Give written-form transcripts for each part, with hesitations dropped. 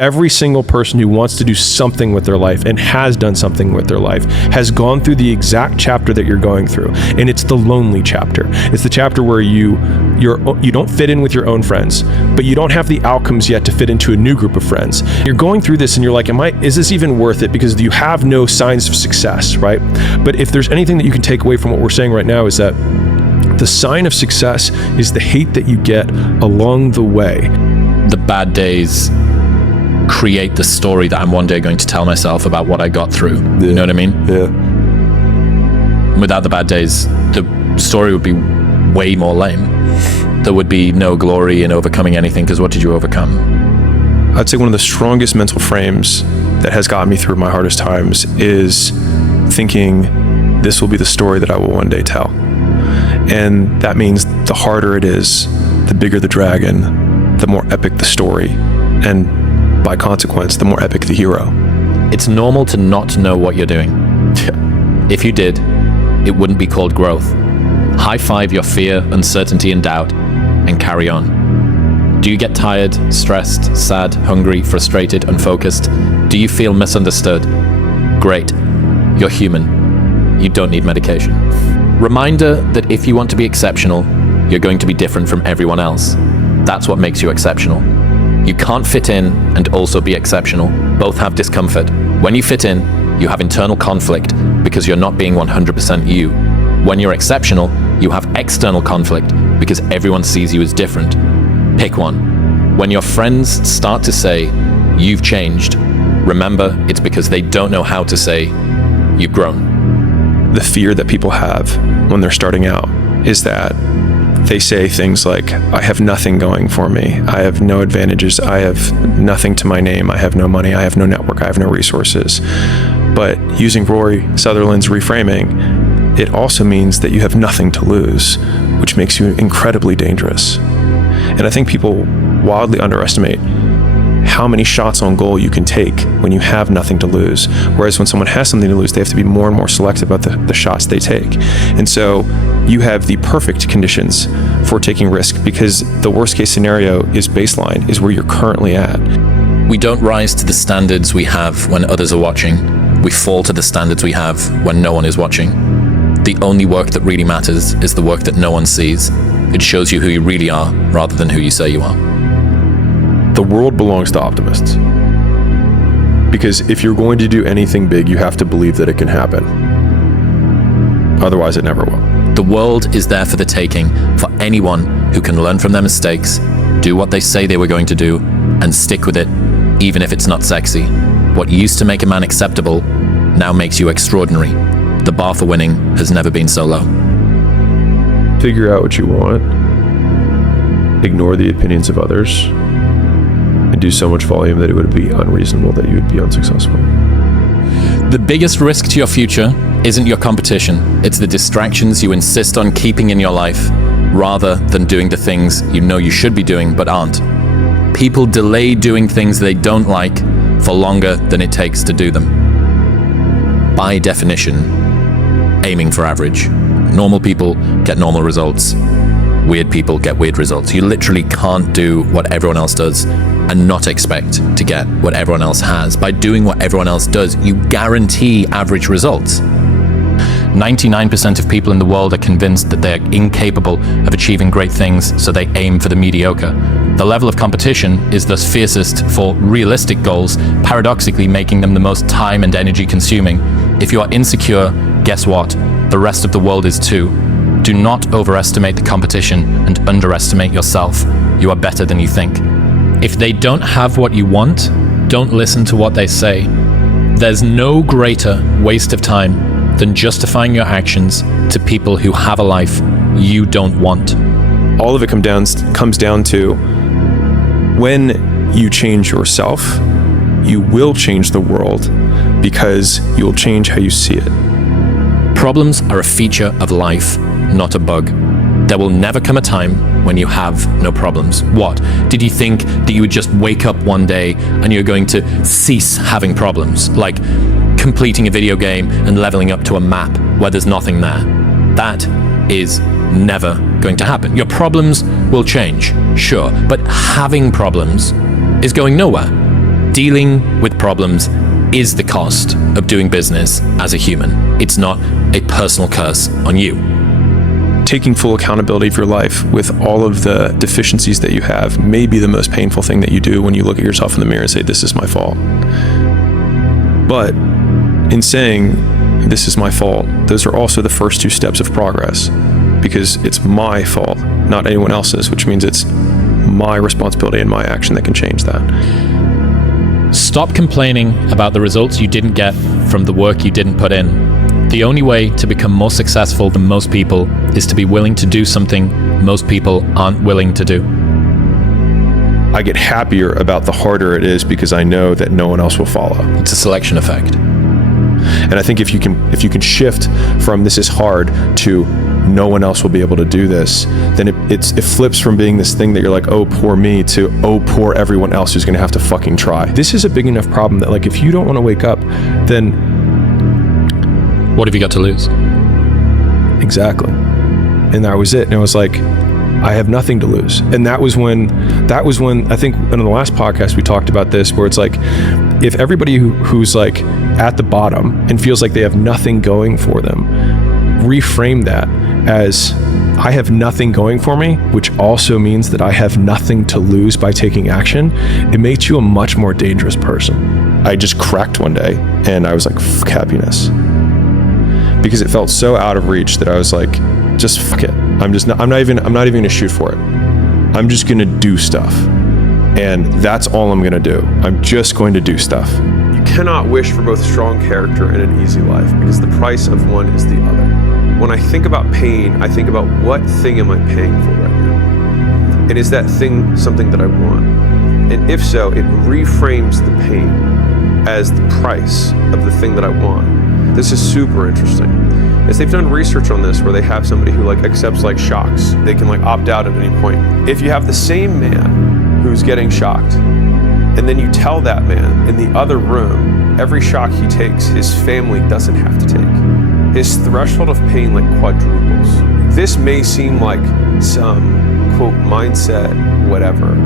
Every single person who wants to do something with their life and has done something with their life has gone through the exact chapter that you're going through. And it's the lonely chapter. It's the chapter where you don't fit in with your own friends, but you don't have the outcomes yet to fit into a new group of friends. You're going through this and you're like, is this even worth it? Because you have no signs of success, right? But if there's anything that you can take away from what we're saying right now, is that the sign of success is the hate that you get along the way. The bad days create the story that I'm one day going to tell myself about what I got through. Yeah. You know what I mean? Yeah. Without the bad days, the story would be way more lame. There would be no glory in overcoming anything, because what did you overcome? I'd say one of the strongest mental frames that has gotten me through my hardest times is thinking this will be the story that I will one day tell. And that means the harder it is, the bigger the dragon, the more epic the story, and by consequence, the more epic the hero. It's normal to not know what you're doing. If you did, it wouldn't be called growth. High five your fear, uncertainty, and doubt, and carry on. Do you get tired, stressed, sad, hungry, frustrated, unfocused? Do you feel misunderstood? Great. You're human. You don't need medication. Reminder that if you want to be exceptional, you're going to be different from everyone else. That's what makes you exceptional. You can't fit in and also be exceptional. Both have discomfort. When you fit in, you have internal conflict because you're not being 100% you. When you're exceptional, you have external conflict because everyone sees you as different. Pick one. When your friends start to say, you've changed, remember it's because they don't know how to say, you've grown. The fear that people have when they're starting out is that they say things like, I have nothing going for me. I have no advantages. I have nothing to my name. I have no money. I have no network. I have no resources. But using Rory Sutherland's reframing, it also means that you have nothing to lose, which makes you incredibly dangerous. And I think people wildly underestimate how many shots on goal you can take when you have nothing to lose. Whereas when someone has something to lose, they have to be more and more selective about the shots they take. And so you have the perfect conditions for taking risk, because the worst case scenario is baseline, is where you're currently at. We don't rise to the standards we have when others are watching. We fall to the standards we have when no one is watching. The only work that really matters is the work that no one sees. It shows you who you really are rather than who you say you are. The world belongs to optimists. Because if you're going to do anything big, you have to believe that it can happen. Otherwise, it never will. The world is there for the taking, for anyone who can learn from their mistakes, do what they say they were going to do, and stick with it, even if it's not sexy. What used to make a man acceptable now makes you extraordinary. The bar for winning has never been so low. Figure out what you want. Ignore the opinions of others. And do so much volume that it would be unreasonable that you would be unsuccessful. The biggest risk to your future isn't your competition. It's the distractions you insist on keeping in your life, rather than doing the things you know you should be doing but aren't. People delay doing things they don't like for longer than it takes to do them. By definition, aiming for average. Normal people get normal results. Weird people get weird results. You literally can't do what everyone else does and not expect to get what everyone else has. By doing what everyone else does, you guarantee average results. 99% of people in the world are convinced that they're incapable of achieving great things, so they aim for the mediocre. The level of competition is thus fiercest for realistic goals, paradoxically making them the most time and energy consuming. If you are insecure, guess what? The rest of the world is too. Do not overestimate the competition and underestimate yourself. You are better than you think. If they don't have what you want, don't listen to what they say. There's no greater waste of time than justifying your actions to people who have a life you don't want. All of it comes down to, when you change yourself, you will change the world, because you will change how you see it. Problems are a feature of life, not a bug. There will never come a time when you have no problems. What? Did you think that you would just wake up one day and you're going to cease having problems? Like completing a video game and leveling up to a map where there's nothing there. That is never going to happen. Your problems will change, sure, but having problems is going nowhere. Dealing with problems is the cost of doing business as a human. It's not a personal curse on you. Taking full accountability of your life with all of the deficiencies that you have may be the most painful thing that you do when you look at yourself in the mirror and say, this is my fault. But in saying, this is my fault, those are also the first 2 steps of progress, because it's my fault, not anyone else's, which means it's my responsibility and my action that can change that. Stop complaining about the results you didn't get from the work you didn't put in. The only way to become more successful than most people is to be willing to do something most people aren't willing to do. I get happier about the harder it is because I know that no one else will follow. It's a selection effect. And I think if you can shift from this is hard to no one else will be able to do this, then it flips from being this thing that you're like, oh, poor me, to oh, poor everyone else who's going to have to fucking try. This is a big enough problem that, like, if you don't want to wake up, then what have you got to lose? Exactly. And that was it. And it was like, I have nothing to lose. And that was when I think in the last podcast we talked about this, where it's like, if everybody who's like at the bottom and feels like they have nothing going for them, reframe that as, I have nothing going for me, which also means that I have nothing to lose by taking action, it makes you a much more dangerous person. I just cracked one day and I was like, fuck happiness. Because it felt so out of reach that I was like, just fuck it. I'm not even gonna shoot for it. I'm just gonna do stuff. And that's all I'm gonna do. I'm just going to do stuff. You cannot wish for both strong character and an easy life, because the price of one is the other. When I think about pain, I think about, what thing am I paying for right now? And is that thing something that I want? And if so, it reframes the pain as the price of the thing that I want. This is super interesting. Is they've done research on this where they have somebody who like accepts like shocks. They can like opt out at any point. If you have the same man who's getting shocked, and then you tell that man in the other room, every shock he takes, his family doesn't have to take. His threshold of pain like quadruples. This may seem like some quote mindset, whatever.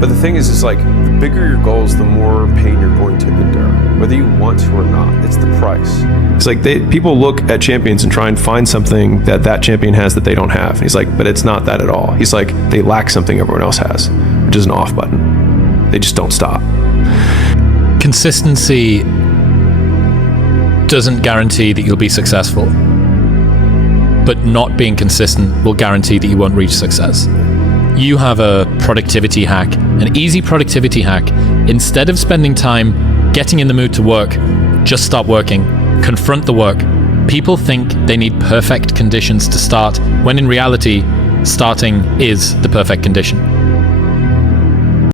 But the thing is like, the bigger your goals, the more pain you're going to endure, whether you want to or not. It's the price. It's like people look at champions and try and find something that champion has that they don't have. He's like, but it's not that at all. He's like, they lack something everyone else has, which is an off button. They just don't stop. Consistency doesn't guarantee that you'll be successful, but not being consistent will guarantee that you won't reach success. You have a productivity hack, an easy productivity hack. Instead of spending time getting in the mood to work, just stop working. Confront the work. People think they need perfect conditions to start, when in reality, starting is the perfect condition.